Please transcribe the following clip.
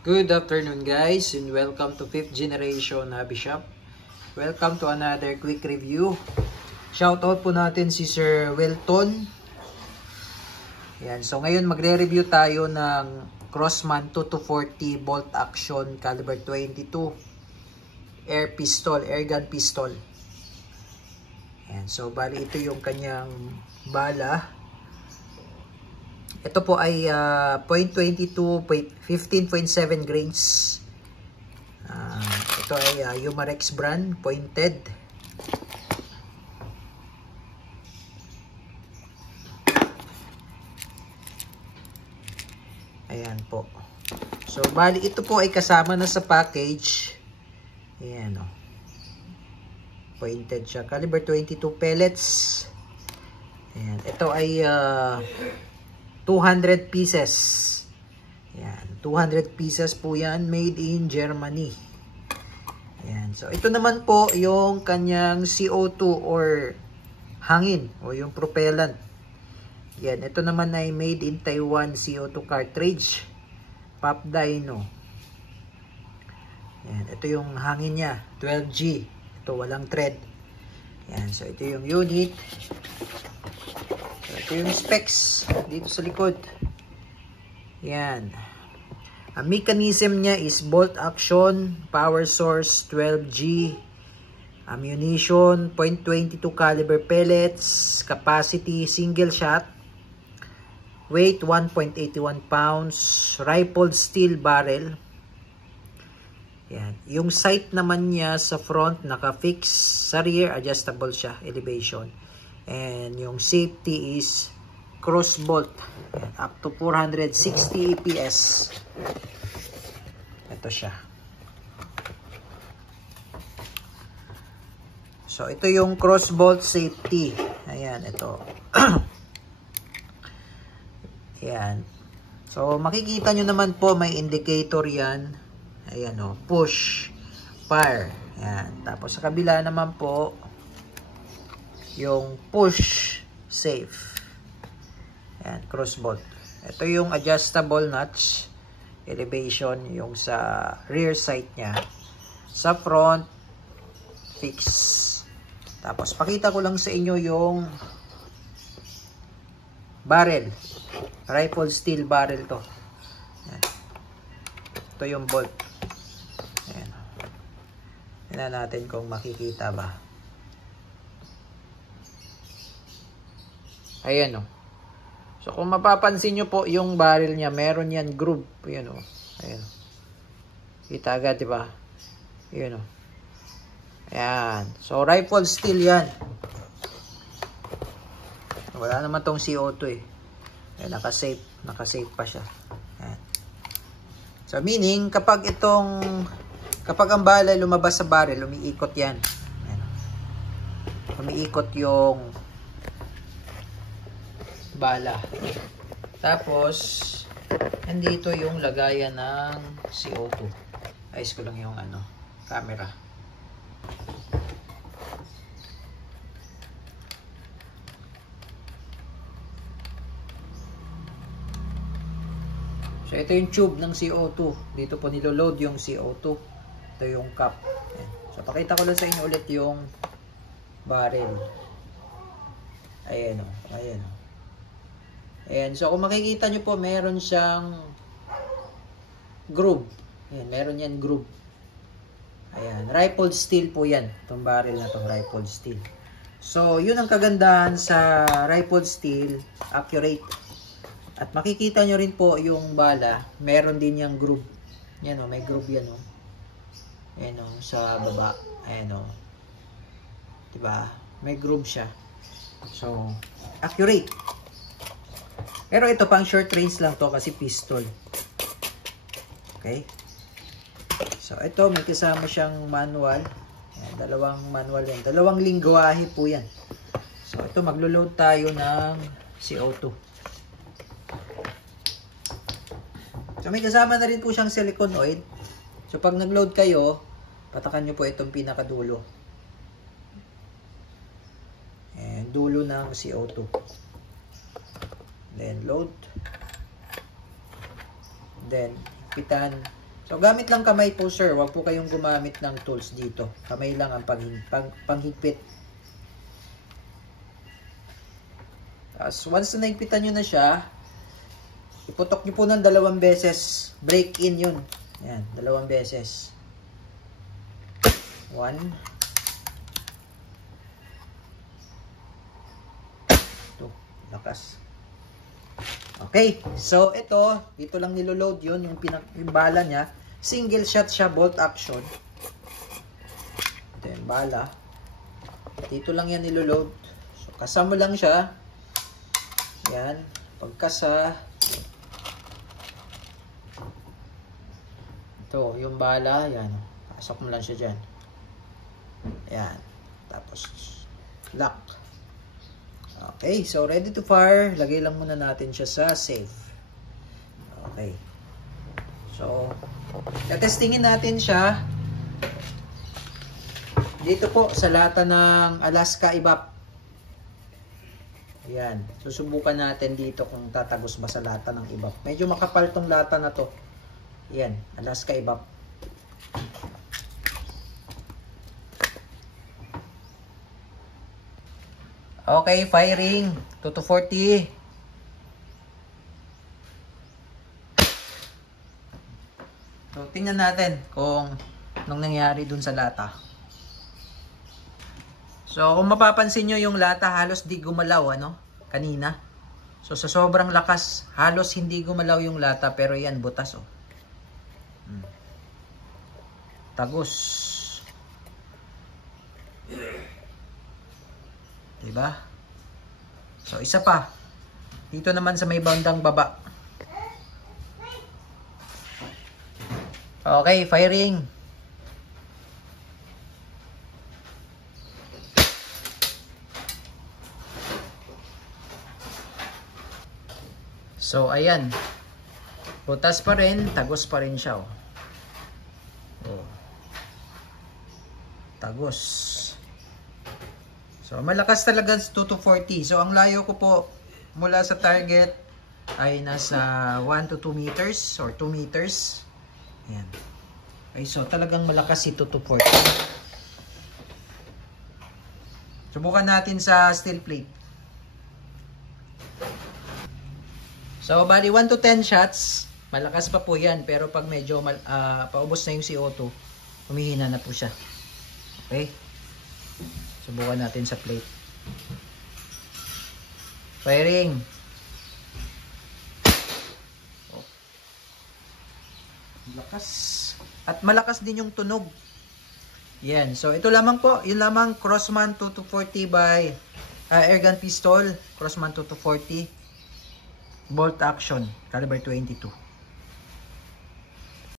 Good afternoon guys and welcome to 5th generation hobby shop. Welcome to another quick review. Shoutout po natin si Sir Welton. Yan, so ngayon magre-review tayo ng Crossman 2240 bolt action caliber 22 air gun pistol. Yan, so bali ito yung kanyang bala. Ito po ay .22, 15.7 grains. Ito ay Umarex brand, pointed. Ayan po. So, bali ito po ay kasama na sa package. Ayan o. Pointed siya. Caliber 22 pellets. Ayan. Ito ay 200 pieces. Yan, 200 pieces po yan, made in Germany. Yan, so ito naman po yung kanyang CO2 or hangin o yung propellant. Yan, ito naman ay made in Taiwan CO2 cartridge. Pop Dyno. Yan, ito yung hangin niya, 12G. Ito walang thread. Yan, so ito yung unit. Ito yung specs dito sa likod. Yan. Ang mechanism niya is bolt action, power source 12G, ammunition, .22 caliber pellets, capacity single shot, weight 1.81 pounds, rifled steel barrel. Yan. Yung sight naman niya sa front naka-fix, sa rear adjustable siya, elevation. And yung safety is cross bolt. Ayan, up to 460 EPS. Ito siya. So ito yung cross bolt safety. Ayan, ito. Ayan. So makikita nyo naman po may indicator yan. Ayan o, push, fire. Ayan. Tapos sa kabila naman po yung push safe. Ayan, cross bolt. Ito yung adjustable notch elevation yung sa rear sight niya. Sa front fix. Tapos pakita ko lang sa inyo yung barrel. Rifled steel barrel to. Ayan. Ito yung bolt. Ayan. Tingnan natin kung makikita ba. Ayan o. So, kung mapapansin nyo po, yung barrel niya, meron yan groove. Ayan o. Ayan o. Kita agad, diba? Ayan o. Ayan. So, rifled steel yan. Wala naman tong CO2 eh. Ayan, nakasafe. Nakasafe pa siya. Ayan. So, meaning, kapag ang bala lumabas sa barrel, umiikot yan. Ayan. Umiikot yung bala. Tapos, andito yung lagayan ng CO2. Ayos ko lang yung camera. So, ito yung tube ng CO2. Dito po niloload yung CO2. Ito yung cap. Ayan. So, pakita ko lang sa inyo ulit yung barrel. Ayan o. Ayan o. Ayan, so kung makikita nyo po, meron siyang groove. Ayan, meron yan groove. Ayan, rifled steel po yan. Itong barrel na itong rifled steel. So, yun ang kagandahan sa rifled steel, accurate. At makikita nyo rin po yung bala, meron din yung groove. Yan o, may groove yan o. Ayan o, sa baba. Ayan o. Diba? May groove siya. So, accurate. Pero ito pang short range lang to kasi pistol. Okay? So ito may kasama siyang manual. Ayan, dalawang manual yan. Dalawang lingwahe po yan. So ito maglo-load tayo ng CO2. So may kasama na rin po siyang silicone oil. So pag nag-load kayo, patakan nyo po itong pinakadulo. And dulo ng CO2. Then load. Then, pitan So, gamit lang kamay po, sir. Huwag po kayong gumamit ng tools dito. Kamay lang ang panghigpit. Once na naigpitan nyo na siya, iputok nyo po ng 2 beses. Break in yun. Yan, 2 beses. 1. 2. Lakas. Okay. So, ito, dito lang niloload yun, yung bala niya. Single shot siya, bolt action. Ito yung bala. Dito lang yan niloload. So, kasa mo lang siya. Yan. Pagkasa. Ito, yung bala. Yan. Pasok mo lang siya dyan. Yan. Tapos, lock. Okay. So, ready to fire. Lagay lang muna natin siya sa safe. Okay. So, testingin natin siya dito po sa lata ng Alaska Evap. Ayan. Susubukan natin dito kung tatagos ba sa lata ng Evap. Medyo makapal tong lata na to. Ayan. Alaska Evap. Okay. Firing. 2 to 40. So, tingnan natin kung anong nangyari dun sa lata. So, kung mapapansin nyo yung lata halos di gumalaw, ano? Kanina. So, sa sobrang lakas, halos hindi gumalaw yung lata, pero yan, butas, oh. Tagos. Diba? So, isa pa. Dito naman sa may bandang baba. Okay, firing. So, ayan. Butas pa rin, tagos pa rin siya. Oh. Tagos. So, malakas talaga 2 to 40. So, ang layo ko po mula sa target ay nasa 1 to 2 meters or 2 meters. Ayan. Okay, so talagang malakas si 2 to 40. Subukan natin sa steel plate. So, bali 1 to 10 shots. Malakas pa po yan. Pero pag medyo paubos na yung CO2, humihina na po siya. Okay. Subukan natin sa plate. Firing. Oh. Lakas. At malakas din yung tunog. Yan. So, ito lamang po. Yun lamang Crossman 2 to 40 by airgun pistol. Crossman 2 to 40. Bolt action. Caliber 22.